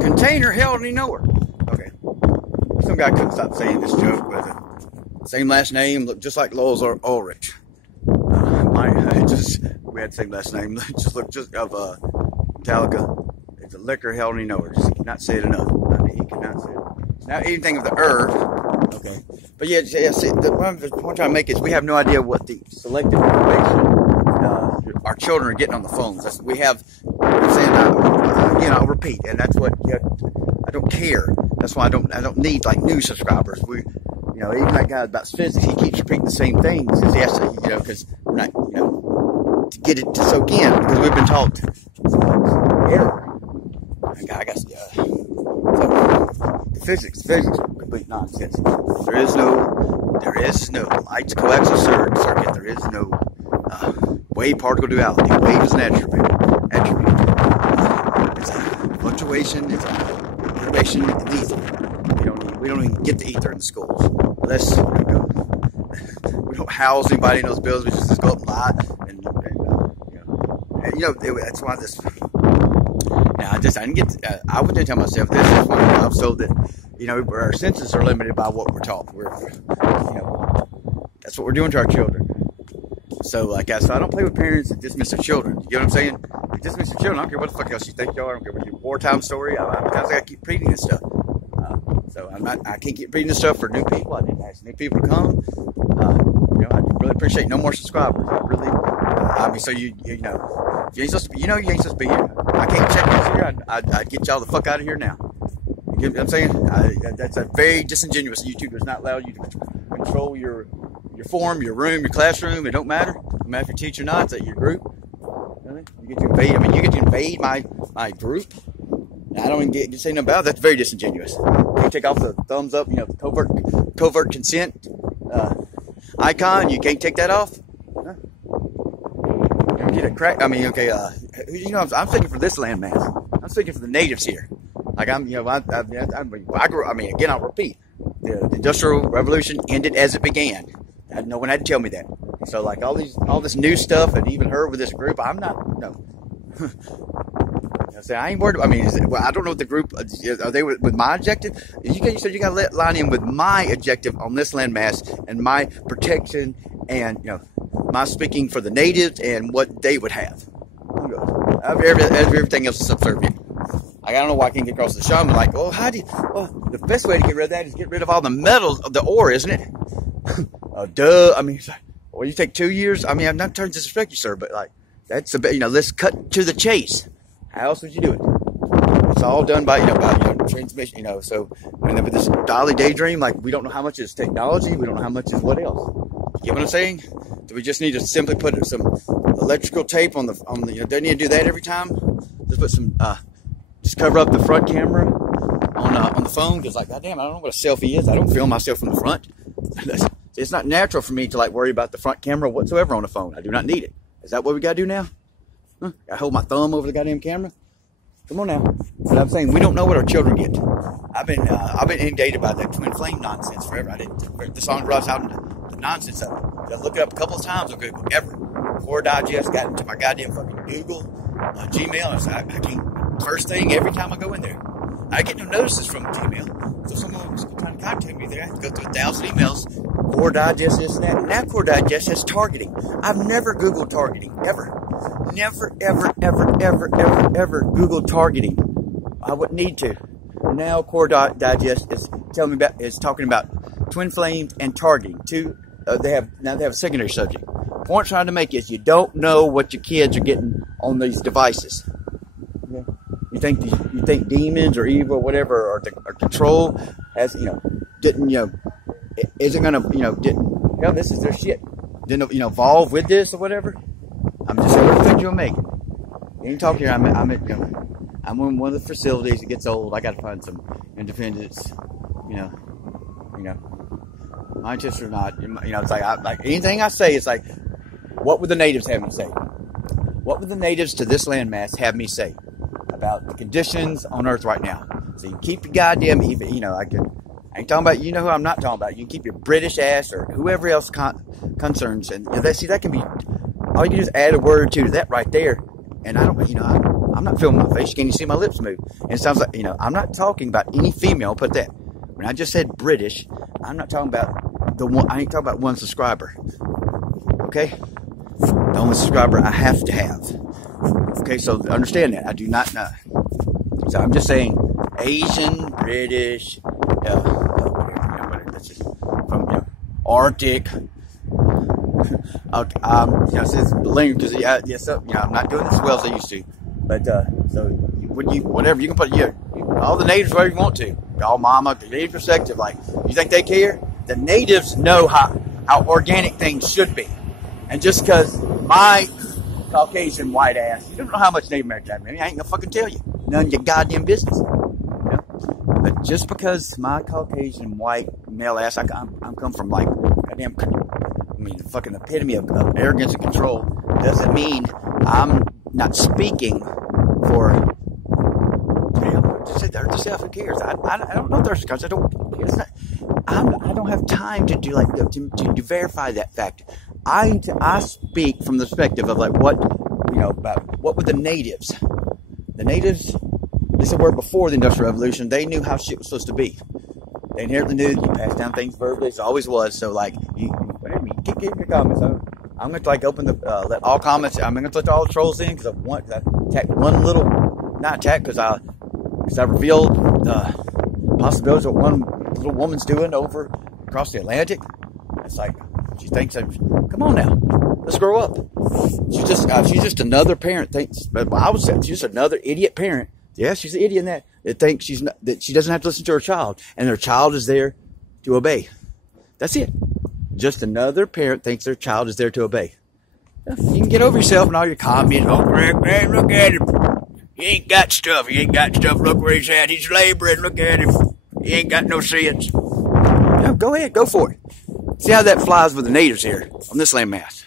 container, hell, did he know her? Okay. Some guy couldn't stop saying this joke with it. Same last name, looked just like Lois Ulrich. We had the same last name. Just looked just of Metallica. It's a liquor, hell, did he know her? Just cannot say it enough. I mean, he cannot say it. Now, anything of the okay. But yeah, see, the point I'm trying to make is we have no idea what the selective information our children are getting on the phones. That's, we have, I'm saying, again, I'll repeat, and that's what, I don't care. That's why I don't need like new subscribers. Even that guy about physics, he keeps repeating the same things because he has to, because we're not, to get it to soak in because we've been taught error. I guess, so physics, complete nonsense. There is no light's coaxial circuit. There is no wave particle duality. Wave is an attribute. It's a fluctuation. It's a perturbation in the ether. We don't even get the ether in the schools. Unless we don't house anybody in those buildings. We just go up and lie. That's why this. Now, I didn't get. I wouldn't tell myself this is one of so that our senses are limited by what we're taught. That's what we're doing to our children. So, like I said, I don't play with parents and dismiss their children. You know what I'm saying? You dismiss your children. I don't care what the fuck else you think you are. I don't care what your wartime story. I gotta keep reading this stuff. So I can't keep reading this stuff for new people. I didn't ask new people to come. I really appreciate no more subscribers. I really. So you ain't supposed to be. You ain't supposed to be here. I can't check this here. I'd get y'all the fuck out of here now. You get what I'm saying? That's a very disingenuous. YouTube does not allow you to control your form, your room, your classroom. It don't matter. No matter if you're teaching or not. It's at your group. Really? You get to invade. You get to invade my group. I don't even get to say nothing about it. That's very disingenuous. You take off the thumbs up, the covert consent icon. You can't take that off. Huh? You get a crack. I'm speaking for this landmass. I'm speaking for the natives here. Like I grew. Again, I'll repeat. The Industrial Revolution ended as it began. No one had to tell me that. So, like all this new stuff, and even her with this group, I'm not. No. I ain't worried. I don't know what the group are. They with my objective? You said you got to line in with my objective on this landmass and my protection and my speaking for the natives and what they would have. Everything else is subservient. I don't know why I can't get across the shaman. Like, the best way to get rid of that is get rid of all the metals of the ore, isn't it? Duh. You take 2 years. I'm not trying to disrespect you, sir, but like that's a bit. Let's cut to the chase. How else would you do it? It's all done by transmission. So with this Dolly daydream, like we don't know how much is technology. We don't know how much is what else. You get what I'm saying? Do we just need to simply put some electrical tape on the? Don't need to do that every time. Just put some. Just cover up the front camera on the phone because, goddamn, I don't know what a selfie is. I don't film myself from the front. It's not natural for me to worry about the front camera whatsoever on the phone. I do not need it. Is that what we gotta do now? Huh? I hold my thumb over the goddamn camera. Come on now. But I'm saying we don't know what our children get. I've been inundated by that twin flame nonsense forever. The song drops out the nonsense of it. I looked it up a couple of times on Google. Ever. Core Digest got into my goddamn fucking Google, Gmail. And I can't. First thing every time I go in there, I get no notices from Gmail. So someone's trying to contact me there. I have to go through 1,000 emails. Core Digest, this and that. Now Core Digest has targeting. I've never Googled targeting. Ever. Never, ever, ever, ever, ever, ever Googled targeting. I wouldn't need to. And now Core Digest is talking about twin flame and targeting. They have a secondary subject. The point I'm trying to make is you don't know what your kids are getting on these devices. Okay? You think demons or evil or whatever or control has isn't gonna this is their shit. Didn't evolve with this or whatever. I'm just saying what effect you'll make. You ain't talk here. I'm in one of the facilities. It gets old. I got to find some independence. Scientists or not. It's like anything I say. It's like, what would the natives have me say? What would the natives to this landmass have me say about the conditions on Earth right now? So you keep your goddamn I ain't talking about, who I'm not talking about. You can keep your British ass or whoever else concerns. And that can be, all you can do is add a word or two to that right there. And I don't, I'm not filming my face. You can't even see my lips move. And it sounds like, you know, I'm not talking about any female. Put that. When I just said British, I'm not talking about the one. I ain't talking about one subscriber. Okay? The only subscriber I have to have. Okay, so understand that. I do not know. So I'm just saying Asian, British, that's just from, you know, Arctic. Okay, you know, since because yes, you know, I'm not doing this as well as I used to. But so when you whatever you can put all the natives wherever you want to. All mama, the native perspective, like you think they care? The natives know how organic things should be. And just because my Caucasian white ass, you don't know how much Native American I mean, I ain't gonna fucking tell you. None of your goddamn business. You know? But just because my Caucasian white male ass, I'm come from like goddamn, I mean, the fucking epitome of arrogance and control, doesn't mean I'm not speaking for. Just who cares? I don't know thirst because I don't. I don't have time to do like to verify that fact. I speak from the perspective of like what, you know, about what were the natives. The natives, this were before the Industrial Revolution. They knew how shit was supposed to be. They inherently knew. You pass down things verbally. It always was. So like, whatever. You keep your comments. I'm going to like open the let all comments. I'm going to let all the trolls in because I attacked one little, not attack because I revealed the possibilities of what one little woman's doing over across the Atlantic. It's like she thinks, come on now, let's grow up. She's just another parent. But I would say she's just another idiot parent. Yeah, she's an idiot in that thinks that she doesn't have to listen to her child, and her child is there to obey. That's it. Just another parent thinks their child is there to obey. You can get over yourself and all your comments. Oh, Greg, man, look at him. He ain't got stuff. He ain't got stuff. Look where he's at. He's laboring. Look at him. He ain't got no sense. No, go ahead. Go for it. See how that flies with the natives here on this landmass.